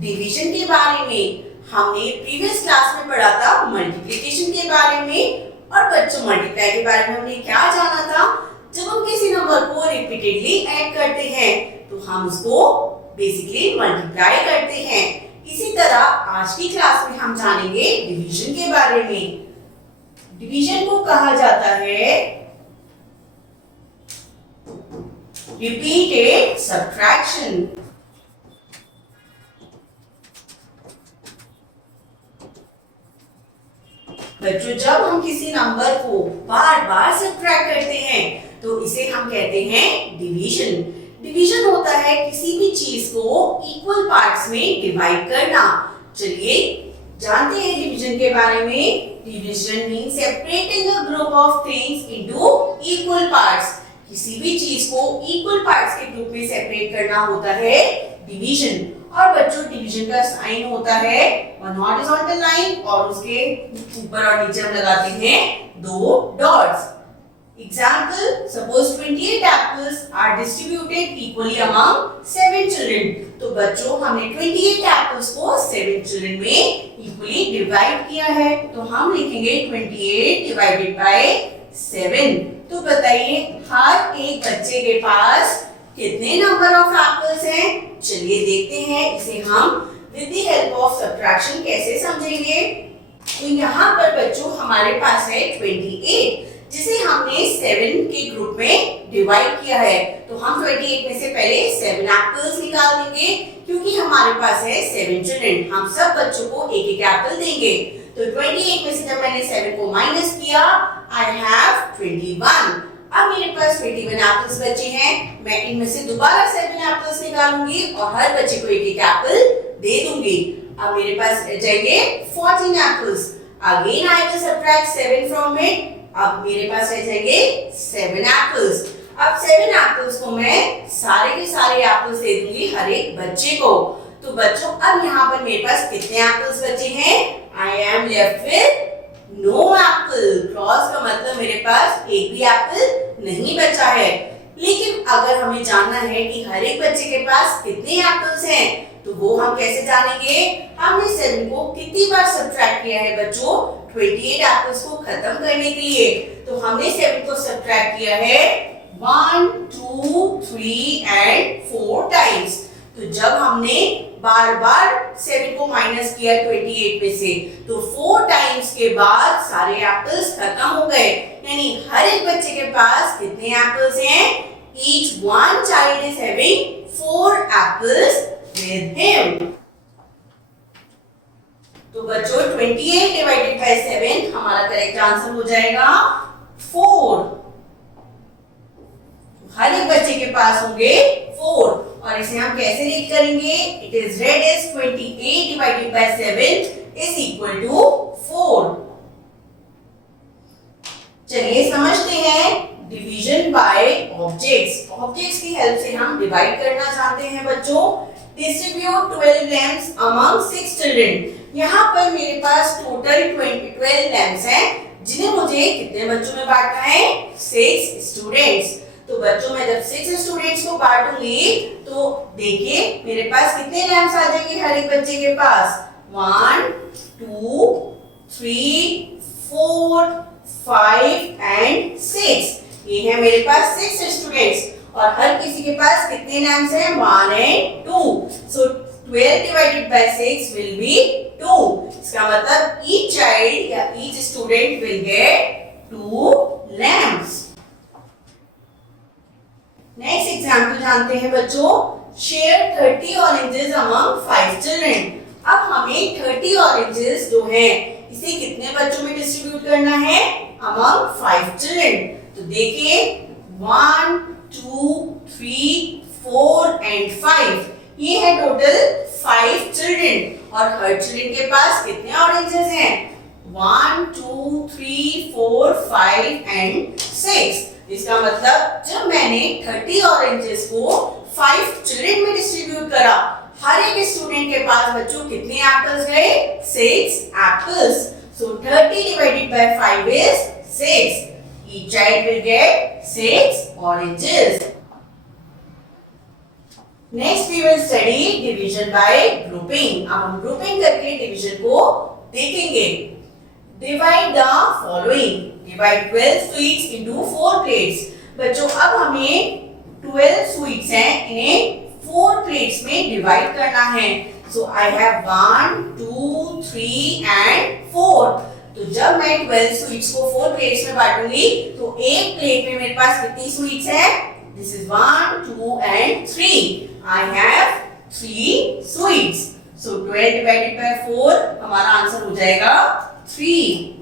Division के बारे में। हमने प्रीवियस क्लास में पढ़ा था मल्टीप्लिकेशन के बारे में। और बच्चों, मल्टीप्लाई के बारे में हमने क्या जाना था? जब हम किसी नंबर को रिपीटेडली ऐड करते हैं तो हम उसको बेसिकली मल्टीप्लाई करते हैं। इसी तरह आज की क्लास में हम जानेंगे डिवीजन के बारे में। डिवीजन को कहा जाता है रिपीटेड सब्ट्रैक्शन। बच्चों, जब हम किसी नंबर को बार बार सब्ट्रैक्ट करते हैं तो इसे हम कहते हैं डिवीजन। डिवीजन होता है किसी भी चीज को इक्वल पार्ट्स में डिवाइड करना। चलिए जानते हैं डिवीजन के बारे में। Division means separating a group of things into equal parts. किसी भी चीज को इक्वल पार्ट्स के ग्रुप में सेपरेट करना होता है डिवीजन। और बच्चों, डिवीजन का साइन होता है वन हॉरिजॉन्टल लाइन और उसके ऊपर और नीचे हम लगाते हैं दो dots. Example, suppose 28 apples are distributed equally among 7 children. तो बच्चों, हमने 28 apples को 7 children में equally divide किया है, तो हम लिखेंगे 28 divided by 7। तो बताइए हर एक बच्चे के पास कितने नंबर ऑफ एप्पल्स हैं? चलिए देखते हैं इसे हम with the help of subtraction कैसे समझेंगे। तो यहाँ पर बच्चों हमारे पास है 28, जिसे हमने 7 के ग्रुप में डिवाइड किया है। तो हम 28 में से पहले 7 एप्पल्स निकाल देंगे, क्योंकि हमारे पास है 7 चिल्ड्रन। हम सब बच्चों को एक एक एप्पल देंगे। तो 28 में से जब मैंने 7 को माइनस किया, आई हैव 21। अब मेरे पास 21 एप्पल्स बचे हैं। मैं इनमें से दोबारा 7 एप्पल्स निकालूंगी और हर बच्चे को एक एक एप्पल दे दूंगी। अब मेरे पास रह जाएंगे 14 apples. Again I will subtract 7 from it. अब मेरे पास रह जाएंगे 7 एप्पल्स। अब 7 एप्पल्स को मैं सारे के सारे एप्पल्स दे दूंगी हर एक बच्चे को। तो बच्चों, अब यहाँ पर मेरे पास कितने एप्पल्स बचे हैं? I am left with no apple. Cross का मतलब मेरे पास एक भी एप्पल नहीं बचा है। लेकिन अगर हमें जानना है कि हर एक बच्चे के पास कितने एप्पल्स हैं, तो वो हम कैसे जानेंगे? हमने 7 को कितनी बार सब्ट्रैक्ट किया है बच्चों? 28 एप्पल्स को खत्म करने के लिए। तो हमने 7 को सब्ट्रैक्ट किया है 1, 2, 3 एंड 4 टाइम्स। तो जब हमने बार बार 7 को माइनस किया 28 में से, तो 4 टाइम्स के बाद सारे एप्पल्स खत्म हो गए। यानी हर एक बच्चे के पास कितने एप्पल्स हैं? Each one child is having 4 apples with him. तो बच्चों 28 डिवाइडेड बाय 7 हमारा करेक्ट आंसर हो जाएगा 4। हर एक बच्चे के पास होंगे 4 और इसे हम कैसे रीड करेंगे? It is read as 28 divided by 7 is equal to 4। चलिए समझते हैं डिवीजन बाय ऑब्जेक्ट्स। ऑब्जेक्ट्स की हेल्प से हम डिवाइड करना चाहते हैं बच्चों। Distribute 12 lamps among 6 children. यहाँ पर मेरे पास टोटल 12 लैम्प्स हैं, जिन्हें मुझे कितने बच्चों में बांटना है? 6 स्टूडेंट्स। तो बच्चों, मैं जब 6 स्टूडेंट्स को बांटूंगी तो देखिए मेरे पास कितने लैम्प्स आ जाएंगे हर एक बच्चे के पास? 1, 2, 3, 4, 5 एंड 6। ये है मेरे पास 6 स्टूडेंट्स और हर किसी के पास कितने लैम्प्स हैं? 1 and 2। So 12 divided by 6 will be 2. इसका मतलब each child या each student will get 2 lamps. Next example जानते हैं बच्चों। Share 30 oranges among 5 children. अब हमें 30 oranges जो हैं, इसे कितने बच्चों में डिस्ट्रीब्यूट करना है? among 5 children. तो देखिए 1, 2, 3, 4 and 5, ये है टोटल 5 चिल्ड्रन और हर चिल्ड्रन के पास कितने ऑरेंजेस हैं? 1, 2, 3, 4, 5 एंड 6। इसका मतलब जब मैंने 30 ऑरेंजेस को 5 चिल्ड्रन में डिस्ट्रीब्यूट करा, हर एक स्टूडेंट के पास बच्चों कितने एप्पल्स गए? 6 apples. So 30 divided by 5 is 6. Each child will get 6 oranges. Next we will study division by grouping. अब हम ग्रुपिंग करके डिवीजन को देखेंगे। Divide the following, divide 12 sweets into 4 plates. बच्चों अब हमें 12 स्वीट्स हैं, इन्हें 4 प्लेट्स में डिवाइड करना है। सो आई हैव 1 2 3 एंड 4। तो जब मैं 12 स्वीट्स को 4 प्लेट्स में बांटूंगी तो एक प्लेट में मेरे पास कितनी स्वीट्स है? This is 1 2 and 3। I have 3 sweets. So 12 divided by 4 हमारा आंसर हो जाएगा 3.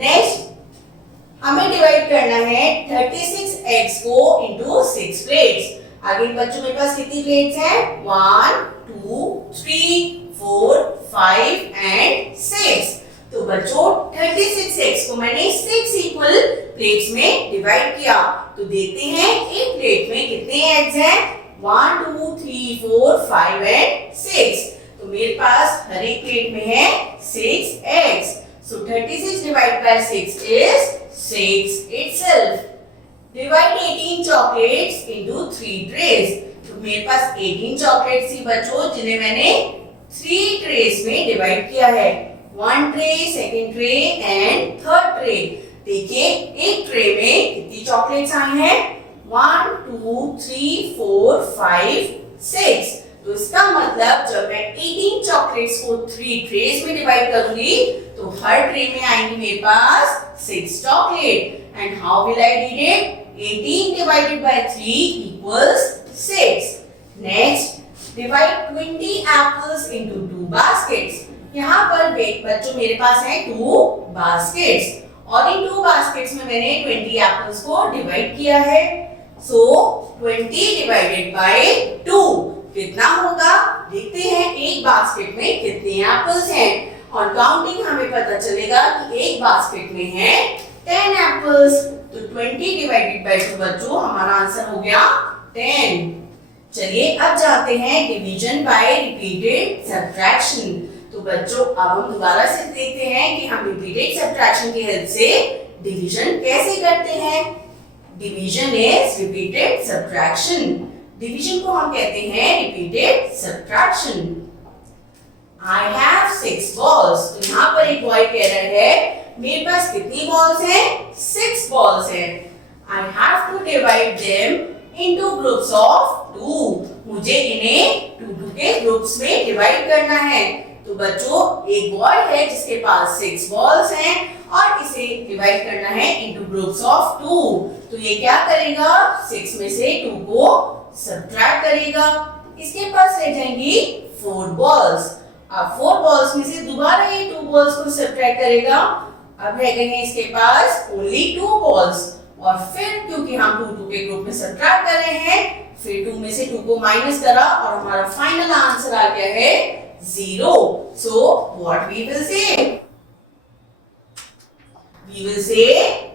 नेक्स्ट हमें डिवाइड करना है 36 eggs को into 6 plates. आगे बच्चों मेरे पास कितनी प्लेट्स हैं? 1 2 3 4 5 एंड 6। तो बच्चों 36 eggs को मैंने 6 इक्वल प्लेट्स में डिवाइड किया। तो देखते हैं एक प्लेट में कितने एग्स हैं? 1 2 3 4 5 एंड 6। तो मेरे पास हर एक प्लेट में है 6 eggs. So 36 divided by 6 is 6 itself. Divide 18 chocolates into 3 trays. तो मेरे पास 18 चॉकलेट्स थी बच्चों जिन्हें मैंने 3 ट्रेस में डिवाइड किया है। 1 tray, second tray and third tray. देखिए एक ट्रे में कितनी चॉकलेट्स आई हैं? 1 2 3 4 5 6। तो इसका मतलब जब मैं 18 चॉकलेट्स को 3 ट्रेस में डिवाइड करूंगी तो हर ट्रे में आएंगी मेरे पास 6 chocolate. And how will I did it? 18 divided by 3 equals 6. Next, divide 20 apples into 2 baskets. यहाँ पर बच्चों मेरे पास है 2 baskets और इन 2 baskets में मैंने 20 apples को डिवाइड किया है। So 20 divided by 2 कितना होगा? देखते हैं एक बास्केट में कितने एप्पल्स हैं और काउंटिंग हमें पता चलेगा कि एक बास्केट में है 10 एप्पल्स। तो 20 डिवाइडेड बाय 2 बच्चों हमारा आंसर हो गया 10। चलिए अब जाते हैं डिवीजन बाय रिपीटेड सब्ट्रैक्शन। तो बच्चों अब हम दोबारा से देखते हैं कि हम रिपीटेड सब्ट्रैक्शन की हेल्प से डिवीजन कैसे करते हैं। Division is repeated subtraction. Division को हम कहते हैं repeated subtraction. I have 6 balls. तो यहाँ पर एक बॉय कह रहा है मेरे पास कितनी बॉल्स हैं? 6 बॉल्स हैं। I have to divide them into groups of 2. मुझे इन्हें 2 के ग्रुप्स में डिवाइड करना है। तो बच्चों एक बॉय है जिसके पास 6 बॉल्स हैं और इसे डिवाइड करना है into groups of 2. तो ये क्या करेगा? 6 में से 2 को सब्ट्रैक्ट करेगा। इसके पास रह जाएंगी 4 बॉल्स। अब 4 बॉल्स में से दोबारा ये 2 बॉल्स को सब्ट्रैक्ट करेगा। अब रह गए हैं इसके पास ओनली 2 बॉल्स और फिर क्योंकि हम 2 के ग्रुप में सब्ट्रैक्ट कर रहे हैं फिर 2 में से 2 को माइनस करा और हमारा फाइनल आंसर आ गया है 0. So what we will say? We will say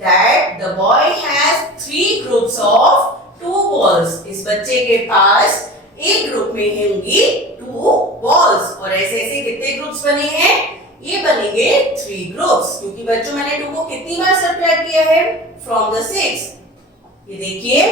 that the boy has 3 groups of 2 balls. इस बच्चे के पास एक ग्रुप में होंगी 2 balls और ऐसे ऐसे कितने ग्रुप्स बने हैं? ये बनेंगे 3 ग्रुप्स क्योंकि बच्चों मैंने 2 को कितनी बार सब्ट्रैक्ट किया है फ्रॉम द 6? ये देखिए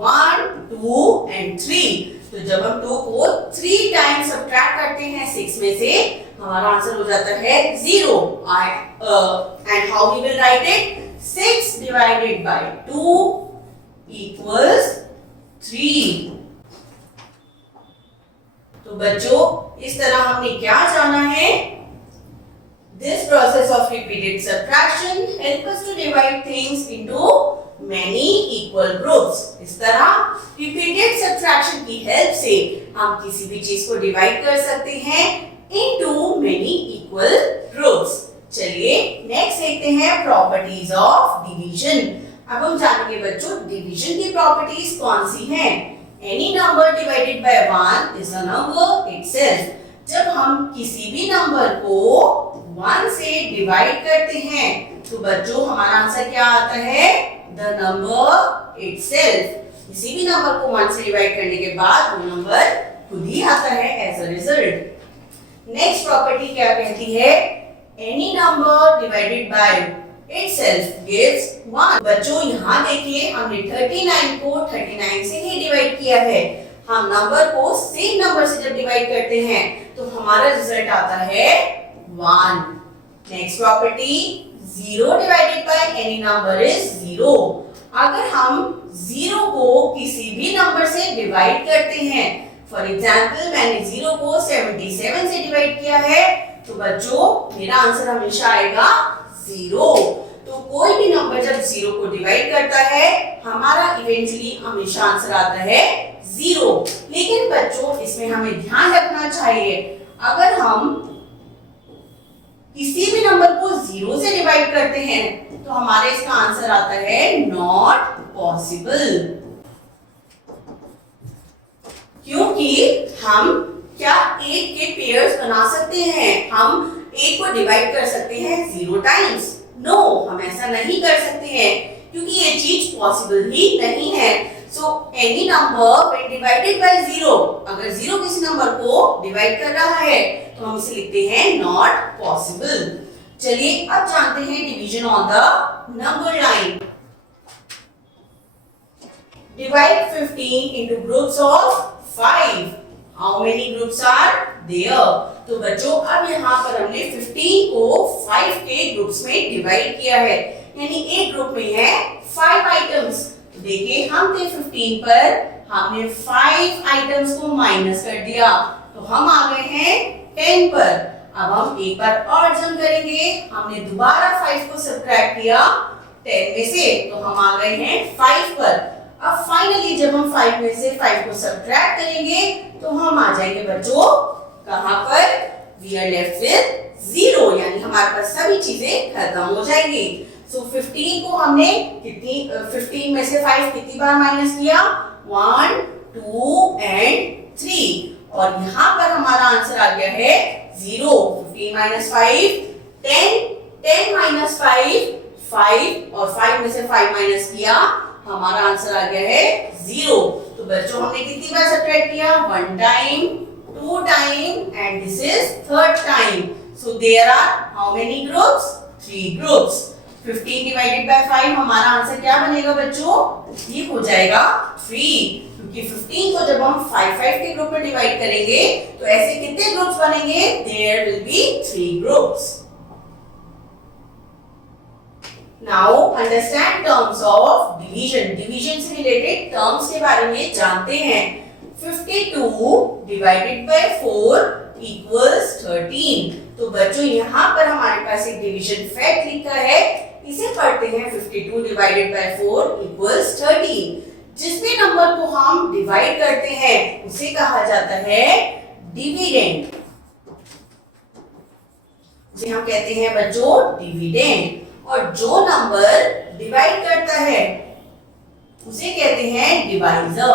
1 2 एंड 3। तो जब हम 2 को 3 टाइम्स सब्ट्रैक्ट करते हैं 6 में से हमारा आंसर हो जाता है 0. And how we will write it? 6 divided by 2 equals 3. तो बच्चों इस तरह हमने क्या जाना है? This process of repeated subtraction help us to divide things into many equal groups. इस तरह repeated subtraction की help से हम किसी भी चीज को डिवाइड कर सकते हैं into many equal groups. चलिए नेक्स्ट देखते हैं प्रॉपर्टीज ऑफ डिवीजन। अब हम जानेंगे बच्चों डिवीजन की प्रॉपर्टीज कौन सी हैं। Any number divided by 1 is a number itself. जब हम किसी भी नंबर को 1 से डिवाइड करते हैं तो बच्चों हमारा आंसर क्या आता है? The number itself. किसी भी नंबर को 1 से डिवाइड करने के बाद वो नंबर खुद ही आता है as a result. Next property क्या कहती है? Any number divided by itself gives 1. बच्चों यहाँ देखिए हमने 39 को 39 से ही डिवाइड किया है। हम नंबर को सेम नंबर से जब डिवाइड करते हैं तो हमारा रिजल्ट आता है 1। Next property, 0 divided by any number is 0। अगर हम 0 को किसी भी नंबर से डिवाइड करते हैं, फॉर एग्जाम्पल मैंने 0 को 77 से डिवाइड किया है, तो बच्चों मेरा आंसर हमेशा आएगा 0। तो कोई भी नंबर जब 0 को डिवाइड करता है हमारा इवेंचुअली हमेशा आंसर आता है 0। लेकिन बच्चों इसमें हमें ध्यान रखना चाहिए, अगर हम किसी भी नंबर को 0 से डिवाइड करते हैं तो हमारे इसका आंसर आता है नॉट पॉसिबल। क्योंकि हम क्या 8 के पेयर्स बना सकते हैं, हम 8 को डिवाइड कर सकते हैं 0 टाइम्स? नो, हम ऐसा नहीं कर सकते हैं क्योंकि ये चीज पॉसिबल ही नहीं है। So any number when divided by 0, अगर 0 किसी नंबर को डिवाइड कर रहा है तो हम इसे लिखते हैं नॉट पॉसिबल। चलिए अब जानते हैं division on the number line. Divide 15 into groups of 5. How many groups are there? तो बच्चों अब यहाँ पर हमने 15 को 5 के ग्रुप्स में डिवाइड किया है, यानी एक ग्रुप में है 5 आइटम्स। तो देखिए हम थे 15 पर, हमने 5 आइटम्स को माइनस कर दिया तो हम आ गए हैं 10 पर। अब हम एक बार और जम करेंगे, हमने दोबारा 5 को सब्ट्रैक्ट किया 10 में से तो हम आ गए हैं 5 पर। अब फाइनली जब हम 5 में से 5 को सब्ट्रैक्ट करेंगे तो हम आ जाएंगे बच्चों कहां पर? वी आर लेफ्ट विद 0, यानी हमारे पास सभी चीजें खत्म हो जाएंगी। सो 15 को हमने कितनी 15 में से 5 कितनी बार माइनस किया? 1, 2 एंड 3, और यहाँ पर हमारा आंसर आ गया है 0। 15 माइनस 5 10, 10 माइनस 5 5, और 5 में से 5 माइनस किया, हमारा आंसर आ गया है 0। तो बच्चों हमने कितनी बार सब्ट्रैक्ट किया? 1 time, 2 time and this is 3rd time. So there are how many groups? 3 groups. 15 divided by 5 हमारा आंसर क्या बनेगा बच्चों? ये हो जाएगा 3, क्योंकि 15 को जब हम 5 के ग्रुप में डिवाइड करेंगे तो ऐसे कितने ग्रुप्स बनेंगे? There will be 3 groups. Now understand terms of division. Division से related terms के बारे में जानते हैं। 52 divided by 4 equals 13। तो बच्चों यहाँ पर हमारे पास एक डिवीजन फैक्ट लिखा है, इसे पढ़ते हैं। 52 divided by 4 equals 13। जिस भी नंबर को हम डिवाइड करते हैं उसे कहा जाता है डिविडेंड। उसे हम कहते हैं बच्चों डिविडेंड। और जो नंबर डिवाइड करता है उसे कहते हैं डिवाइजर।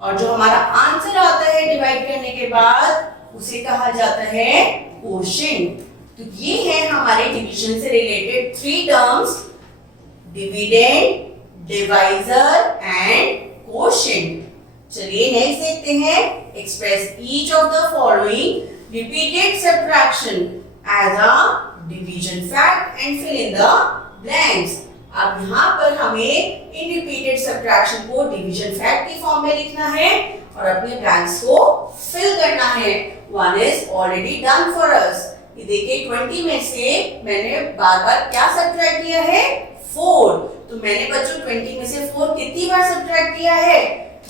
और जो हमारा आंसर आता है डिवाइड करने के बाद उसे कहा जाता है कोशेंट। तो ये है हमारे डिवीजन से related 3 terms, dividend, divisor and quotient. चलिए नेक्स्ट देखते हैं। Express each of the following repeated subtraction as a division fact and fill in the blanks। अब यहाँ पर हमें इन रिपीटेड सब्ट्रैक्शन को डिवीजन फैक्ट की फॉर्म में लिखना है और अपने ब्लैंक्स को फिल करना है। One is already done for us। ये देखिए 20 में से मैंने बार बार क्या सब्ट्रैक्ट किया है? 4। तो मैंने बच्चों 20 में से 4 कितनी बार सब्ट्रैक्ट किया है?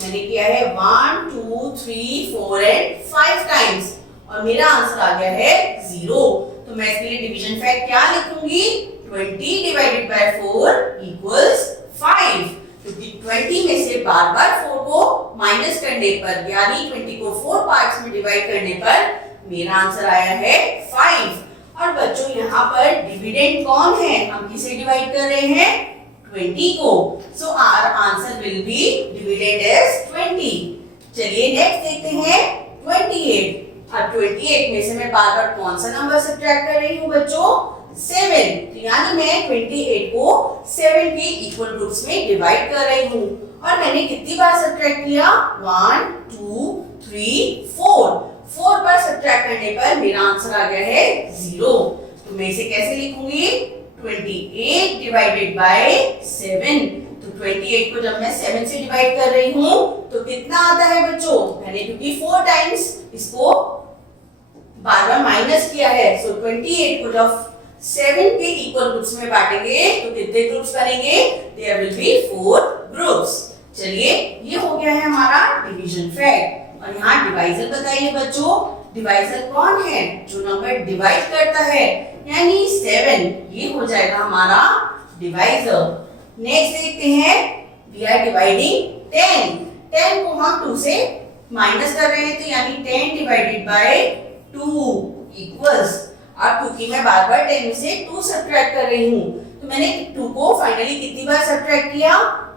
मैंने किया है 1, 2, 3, 4 एंड 5 टाइम्स, और मेरा आंसर आ गया है 0। तो मैं इसके लिए डिवीजन फैक्ट क्या लिखूंगी? 20 डिवाइडेड बाय 4 इक्वल्स 5। क्योंकि 20 में से बार बार 4 को माइनस करने पर, यानी 20 को 4 पार्ट्स में डिवाइड करने पर मेरा आंसर आया है 5। और बच्चों यहाँ पर डिविडेंड कौन है? हम किसे डिवाइड कर रहे हैं? 20 को। So our answer will be dividend as 20। चलिए नेक्स्ट देखते हैं 28। अब 28 में से मैं बार बार कौन सा नंबर सब्ट्रैक्ट कर रही हूँ बच्चों? 7। तो यानी मैं 28 को 7 के इक्वल ग्रुप्स में डिवाइड कर रही हूँ, और मैंने कितनी बार सब्ट्रैक्ट किया? 1, 2, 3, 4। 4 बार सब्ट्रैक्ट करने पर मेरा आंसर आ गया है 0। तो मैं इसे कैसे लिखूंगी? 28 डिवाइडेड बाय 7। तो 28 को जब मैं 7 से डिवाइड कर रही हूँ तो कितना आता है बच्चों? मैंने क्योंकि 4 टाइम्स इसको बार बार माइनस किया है, सो 28 को जब 7 के इक्वल ग्रुप्स में बांटेंगे तो कितने ग्रुप्स बनेंगे? There will be 4 groups. चलिए, ये हो गया है हमारा डिवीजन फैक्ट। और यहाँ डिवाइजर बताइए बच्चों, डिवाइजर कौन है? जो नंबर डिवाइड करता है, यानी 7, ये हो जाएगा हमारा डिवाइजर। नेक्स्ट देखते हैं, वी आर डिवाइडिंग 10। 10 को हम 2 से माइनस कर रहे हैं, तो यानी 10 डिवाइडेड बाय 2 इक्वल्स। अब क्योंकि मैं बार बार 10 में से 2 सब्ट्रैक्ट कर रही हूँ, तो मैंने 2 को फाइनली कितनी बार सब्ट्रैक्ट किया?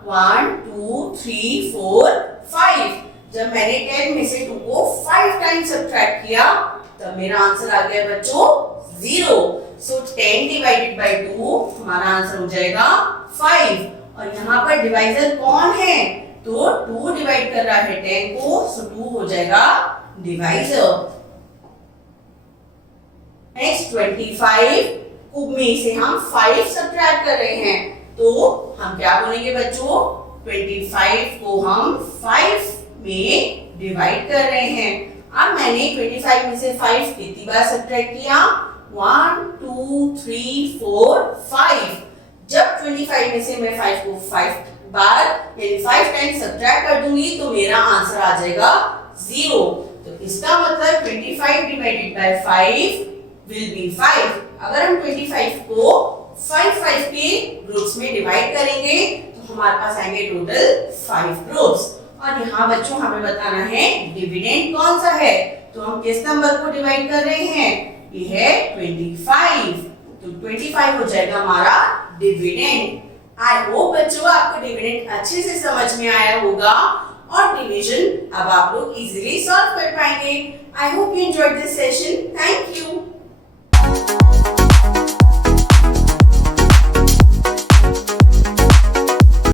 1 2 3 4 5। जब मैंने 10 में से 2 को 5 टाइम्स सब्ट्रैक्ट किया तब मेरा आंसर आ गया बच्चों 0। सो 10 डिवाइडेड बाय 2 हमारा आंसर हो जाएगा 5। और यहाँ पर डिवाइजर कौन है? तो 2 डिवाइड कर रहा है 10 को, सो 2 हो जाएगा डिवाइजर। नेक्स्ट 25 को में से हम 5 सब्ट्रैक्ट कर रहे हैं, तो हम क्या बोलेंगे बच्चों? 25 को हम 5 में डिवाइड कर रहे हैं। अब मैंने 25 में से 5 कितनी बार सब्ट्रैक्ट किया? 1 2 3 4 5। जब 25 में से मैं 5 को 5 बार यानी 5 टाइम्स सब्ट्रैक्ट कर दूंगी तो मेरा आंसर आ जाएगा 0। तो इसका मतलब 25 डिवाइडेड बाय 5 will be 5। अगर हम 25 को 5 के ग्रुप्स में डिवाइड करेंगे तो हमारे पास आएंगे टोटल 5 ग्रुप्स। और यहाँ बच्चों हमें बताना है डिविडेंड कौन सा है, तो हम किस नंबर को डिवाइड कर रहे हैं? ये है 25, तो 25 हो जाएगा हमारा डिविडेंड। आई होप बच्चों आपको डिविडेंड अच्छे से समझ में आया होगा और डिवीजन अब आप लोग इजीली सॉल्व कर पाएंगे। I hope you enjoyed this session. Thank you.